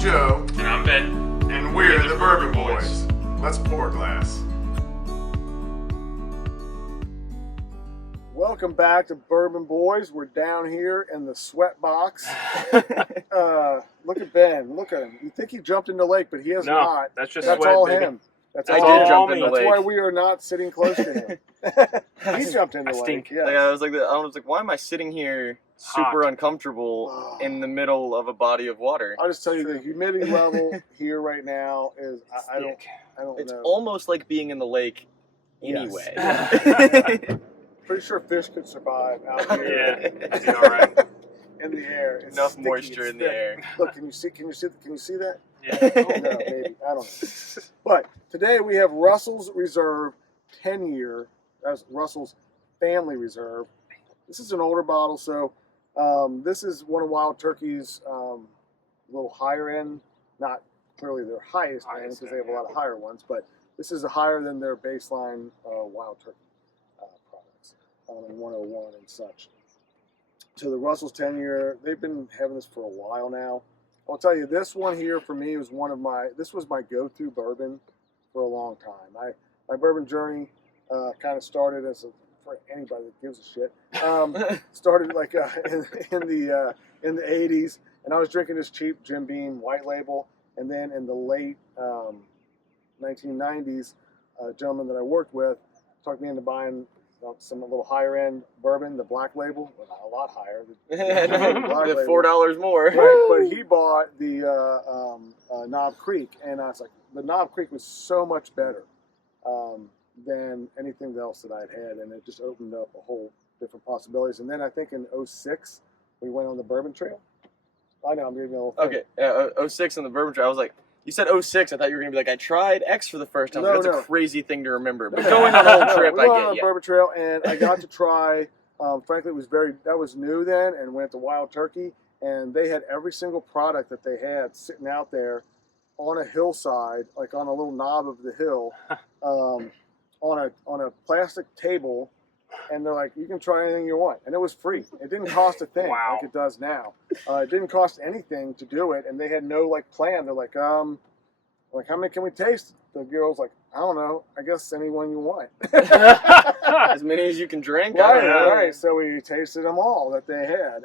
Joe. And I'm Ben. And we're the Bourbon Boys. Let's pour a glass. Welcome back to Bourbon Boys. We're down here in the sweat box. Look at Ben. Look at him. You think he jumped in the lake, but he has not. That's just That's sweat, all baby. him. That's I all did jump in the That's lake. why we are not sitting close to him. He jumped in the lake. stink. Yes. Like, I was like, why am I sitting here super Hot. uncomfortable in the middle of a body of water? I'll just tell you the humidity level here right now is I don't It's know. almost like being in the lake Yes. anyway. Pretty sure fish could survive out here. Yeah, it'd be all right. In the air. It's Enough sticky, moisture it's in the thick. air. Look, can you see that? Yeah. Oh, no, maybe. I don't know. But today we have Russell's Reserve 10-year. That's Russell's Family Reserve. This is an older bottle, so this is one of Wild Turkey's little higher end. Not clearly their highest end Highest because they have a end, lot of higher ones, but this is higher than their baseline Wild Turkey products in 101 and such. So the Russell's 10-year, they've been having this for a while now. I'll tell you, this one here for me was this was my go-to bourbon for a long time. My bourbon journey kind of started for anybody that gives a shit, started like in the 80s, and I was drinking this cheap Jim Beam white label, and then in the late 1990s, a gentleman that I worked with talked me into buying some little higher end bourbon, the black label, well, not a lot higher. The black label. $4 more. Right, but he bought the Knob Creek, and I was like, the Knob Creek was so much better than anything else that I'd had, and it just opened up a whole different possibilities. And then I think in 06, we went on the Bourbon Trail. I know, I'm giving you a little thing. Okay, 06 on the Bourbon Trail. I was like, you said 06. I thought you were going to be like, I tried X for the first time. No, That's a crazy thing to remember. But No, going on a whole no, trip, we I went on get the you. Bourbon Trail, and I got to try. Frankly, that was new then, and went to Wild Turkey, and they had every single product that they had sitting out there on a hillside, like on a little knob of the hill, on a plastic table, and they're like, you can try anything you want, and it was free. It didn't cost a thing Wow. like it does now. It didn't cost anything to do it, and they had no plan. They're like, how many can we taste? The girl's like, I don't know. I guess anyone you want. As many as you can drink. I don't know. Right. So we tasted them all that they had.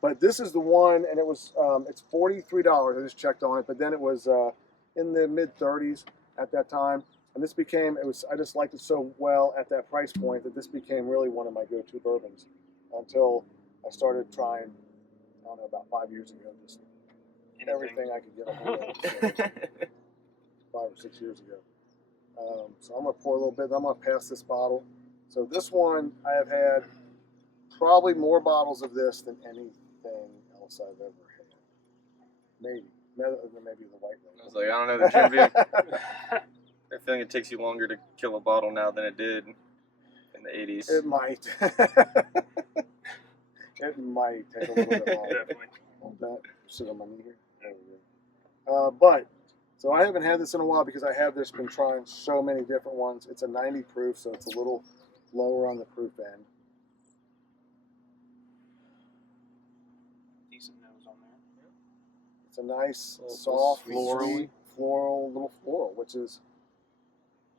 But this is the one, and it was it's $43. I just checked on it, but then it was in the mid 30s at that time. And this became I just liked it so well at that price point that this became really one of my go-to bourbons until I started trying. I don't know, about 5 years ago, just everything I could get a hold of. So 5 or 6 years ago. So I'm going to pour a little bit. I'm going to pass this bottle. So this one, I have had probably more bottles of this than anything else I've ever had. Maybe the white one. I was like, I don't know, the Jim Beam. I feel like it takes you longer to kill a bottle now than it did in the 80s. It might. It might take a little bit longer. Definitely. Hold that. Sit on my knee here. There we go. So I haven't had this in a while because I have just been trying so many different ones. It's a 90 proof, so it's a little lower on the proof end. Decent nose on there. It's a nice, Little soft, floral-y. sweet, little floral, which is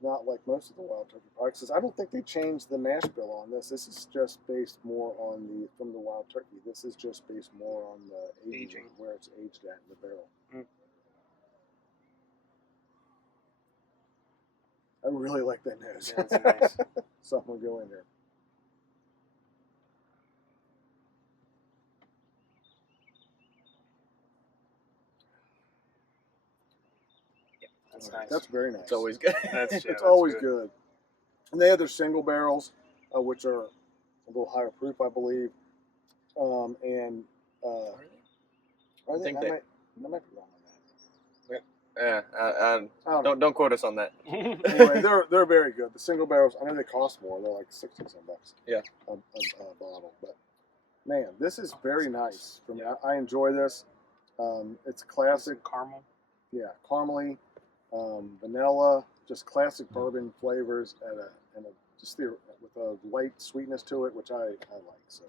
not like most of the Wild Turkey products. I don't think they changed the mash bill on this. This is just based more on from the Wild Turkey. This is just based more on the aging, where it's aged at in the barrel. Mm. I really like that nose. Yeah, that's nice. Something will go in there. That's nice. That's very nice. It's always good. It's always good. And they have their single barrels, which are a little higher proof, I believe. I think might they- be wrong on that. Yeah, don't quote us on that. Anyway, they're very good. The single barrels, I know they cost more. They're like $60 Yeah. a bottle. But man, this is very nice for me. I enjoy this. It's classic. Caramel. Yeah, caramely, vanilla, just classic bourbon flavors with a light sweetness to it, which I like. So,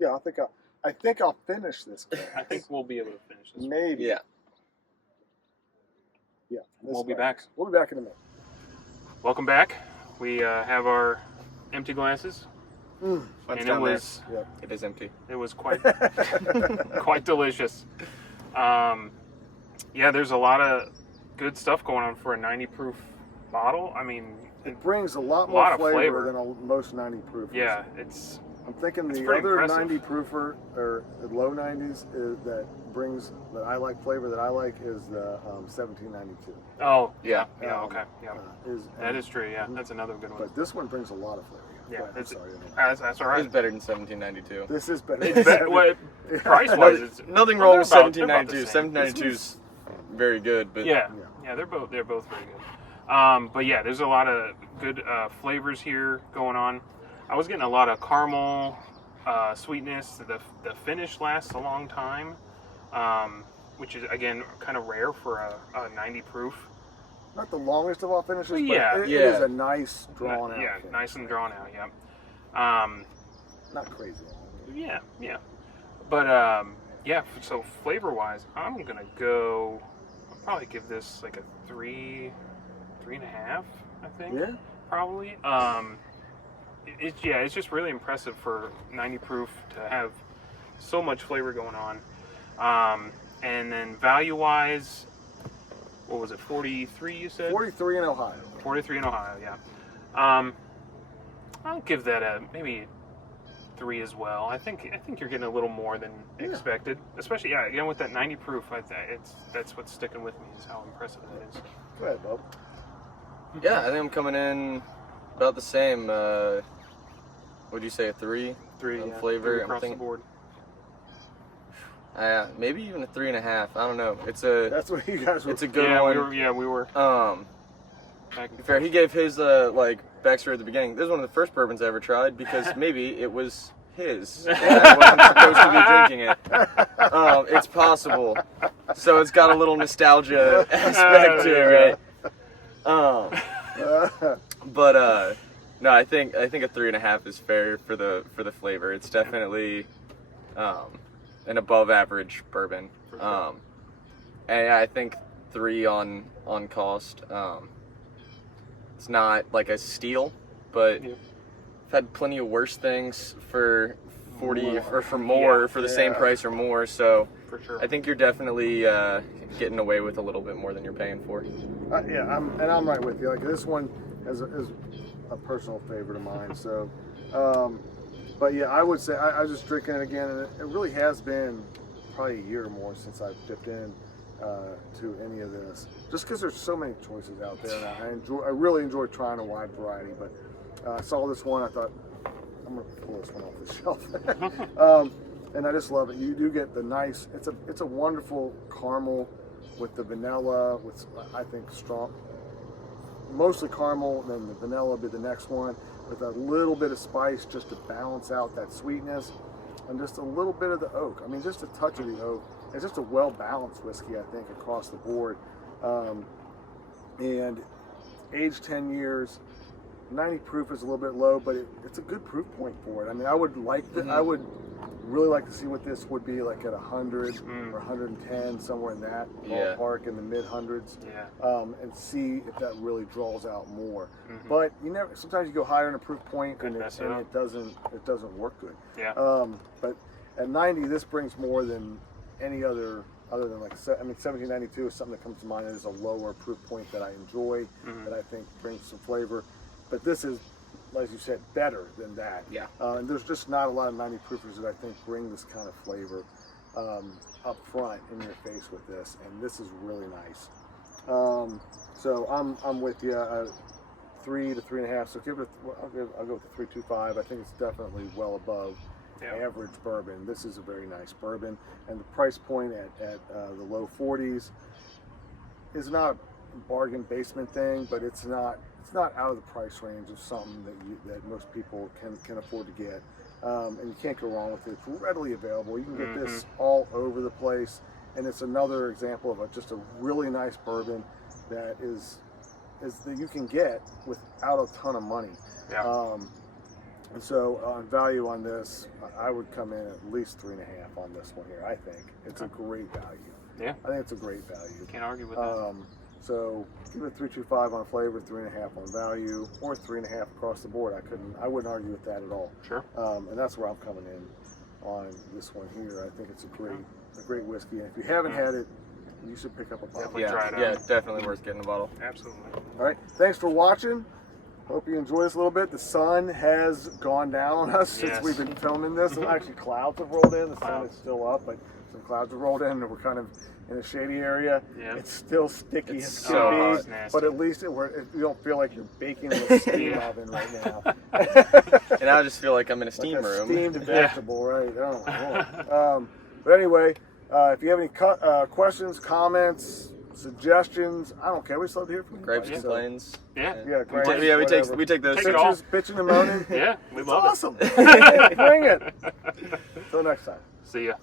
yeah, I think I think I'll finish this. I think we'll be able to finish this. Maybe. Yeah. Yeah. We'll be back. We'll be back in a minute. Welcome back. We have our empty glasses, Mm. Fun's and down there. Yep. It is empty. it was quite quite delicious. Yeah, there's a lot of good stuff going on for a 90 proof bottle. I mean, It brings a lot A more lot of flavor, flavor. than most 90 proofers. yeah, it's I'm thinking It's the pretty other impressive. 90 proofer or low 90s that brings that I like flavor that I like is the 1792. oh Yeah. okay, yeah, Is that is true. Yeah, that's another good one. But this one brings a lot of flavor. Yeah, Go ahead, I'm it's- sorry. That's all It was right. better than 1792. This is better. It's price wise, it's Nothing well, wrong with they're about the 1792. same. 1792 is very good, but yeah, Yeah. yeah, they're both very good. But yeah, there's a lot of good flavors here going on. I was getting a lot of caramel sweetness. The finish lasts a long time, which is again kind of rare for a 90 proof. Not the longest of all finishes, Well, yeah. but it Yeah. is a nice drawn out. Yeah, finish. nice and drawn out. Yeah. Not crazy. Yeah, yeah. But yeah. So flavor wise, I'm gonna go. I'll probably give this like a 3.5. I think. Yeah. Probably. It's just really impressive for 90 proof to have so much flavor going on. And then value wise, what was it? 43 you said? 43 in Ohio. 43 in Ohio. Yeah. I'll give that a maybe 3 as well. I think you're getting a little more than Yeah. expected, especially again with that 90 proof. That's what's sticking with me is how impressive it is. Go ahead, Bob. yeah, I think I'm coming in about the same. Would you say a 3? 3 On yeah, flavor, 3 I'm across the thinking- board. Maybe even a 3.5. I don't know. It's a That's what you guys were. it's a good Yeah, one. we were back To and be fair, forth. he gave his like backstory at the beginning. This is one of the first bourbons I ever tried because maybe it was his. And I wasn't supposed to be drinking it. It's possible. So it's got a little nostalgia aspect to it. But no, I think a 3.5 is fair for the flavor. It's definitely an above average bourbon. For sure. And I think 3 on cost. It's not like a steal, but Yep. I've had plenty of worse things for 40 More. or for more Yeah. for the same Yeah. price or more. So For sure. I think you're definitely getting away with a little bit more than you're paying for. Yeah, I'm right with you. Like this one is a personal favorite of mine. So, but yeah, I would say I was just drinking it again, and it really has been probably a year or more since I've dipped in to any of this. Just because there's so many choices out there, and I really enjoy trying a wide variety. But I saw this one, I thought I'm gonna pull this one off the shelf. And I just love it. You do get the nice. It's a wonderful caramel with the vanilla, with I think strong, mostly caramel. Then the vanilla will be the next one with a little bit of spice just to balance out that sweetness, and just a little bit of the oak. I mean, just a touch of the oak. It's just a well balanced whiskey, I think, across the board. And aged 10 years. 90 proof is a little bit low, but it's a good proof point for it. I mean, I would I would really like to see what this would be like at 100 or 110, somewhere in that Yeah. ballpark, in the mid hundreds, Yeah. and see if that really draws out more. Mhm. But you never. Sometimes you go higher in a proof point, Could and, mess it up. it doesn't work good. Yeah. But at 90, this brings more than any other than like 1792 is something that comes to mind as a lower proof point that I enjoy, Mhm. that I think brings some flavor. But this is, as you said, better than that. Yeah. And there's just not a lot of 90 proofers that I think bring this kind of flavor up front in your face with this, and this is really nice. So I'm with you. 3 to 3.5. So I'll go with the 3.25. I think it's definitely well above Yeah. average bourbon. This is a very nice bourbon, and the price point at the low 40s is not a bargain basement thing, but it's not out of the price range of something that most people can afford to get, and you can't go wrong with it. It's readily available. You can get this all over the place, and it's another example of just a really nice bourbon that is that you can get without a ton of money. Yeah. And so on value on this, I would come in at least 3.5 on this one here. I think it's a great value. Yeah. I think it's a great value. Can't argue with that. So give it 3.25 on flavor, 3.5 on value, or 3.5 across the board. I wouldn't argue with that at all. Sure. And that's where I'm coming in on this one here. I think it's a great whiskey. And if you haven't had it, you should pick up a bottle. Definitely try it out. Yeah, definitely worth getting a bottle. Absolutely. All right. Thanks for watching. Hope you enjoy this a little bit. The sun has gone down on us since Yes. we've been filming this. Actually, clouds have rolled in. The sun is still up, but some clouds have rolled in, and we're kind of in a shady area. Yeah. It's still sticky It's as so can hot. be, It's nasty. but at least you don't feel like you're baking in a steam Yeah. oven right now. And I just feel like I'm in a steam Like a room. steamed vegetable, right? Oh, but anyway, if you have any questions, comments, suggestions, I don't care. We just love to hear from you. Gripes, Yeah. complaints. Yeah. Yeah, gripes, Yeah, we whatever. take those. Take it all. Bitches, bitching and moaning. Yeah, we It's love awesome. it. Bring it. Until next time. See ya.